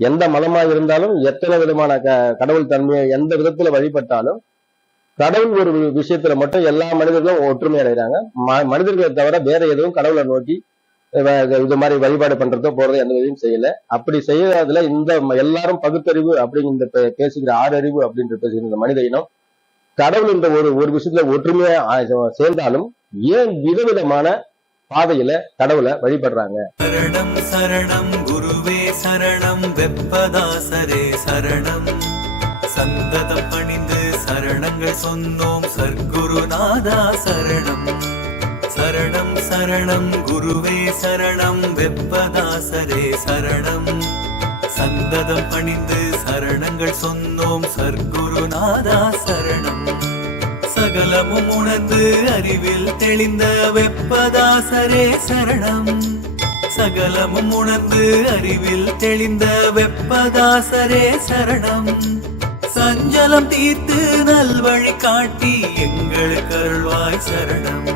எந்த மதமா இருந்தாலும் எத்தனை விதமான கடவுள் தன்மையை எந்த விதத்துல வழிபட்டாலும் கடவுள் ஒரு விஷயத்துல மட்டும் எல்லா மனிதர்களும் ஒற்றுமை அடைகிறாங்க. மனிதர்களை தவிர வேற எதுவும் கடவுளை நோக்கி இது மாதிரி வழிபாடு பண்றதோ போறதோ எந்த விதையும் செய்யல. அப்படி செய்யறதுல இந்த எல்லாரும் பகுத்தறிவு அப்படிங்கிற பேசுகிற ஆறறிவு அப்படின்ற பேசுகிற இந்த மனித இனம் கடவுள் என்ற ஒரு விஷயத்துல ஒற்றுமையா சேர்ந்தாலும் ஏன் விதவிதமான பாதையில கடவுளை வழிபடுறாங்க? சரணம் சரணம் குருவே சரணம் வெப்பதாசரே சரணம் சந்ததம் பணிந்து சரணங்கள் சொன்னோம் சர்க்குருநாதா சரணம் சரணம் சரணம் குருவே சரணம் வெப்பதாசரே சரணம் சந்ததம் பணிந்து சரணங்கள் சொன்னோம் சர்க்குருநாதா சரணம் சகலமும் உணர்ந்து அறிவில் தெளிந்த வெப்பதாசரே சரணம் சகலமும் உணர்ந்து அறிவில் தெளிந்த வெப்பதாசரே சரணம் சஞ்சலம் தீர்த்து நல்வழி காட்டி எங்களுக்கு அருள்வாய் சரணம்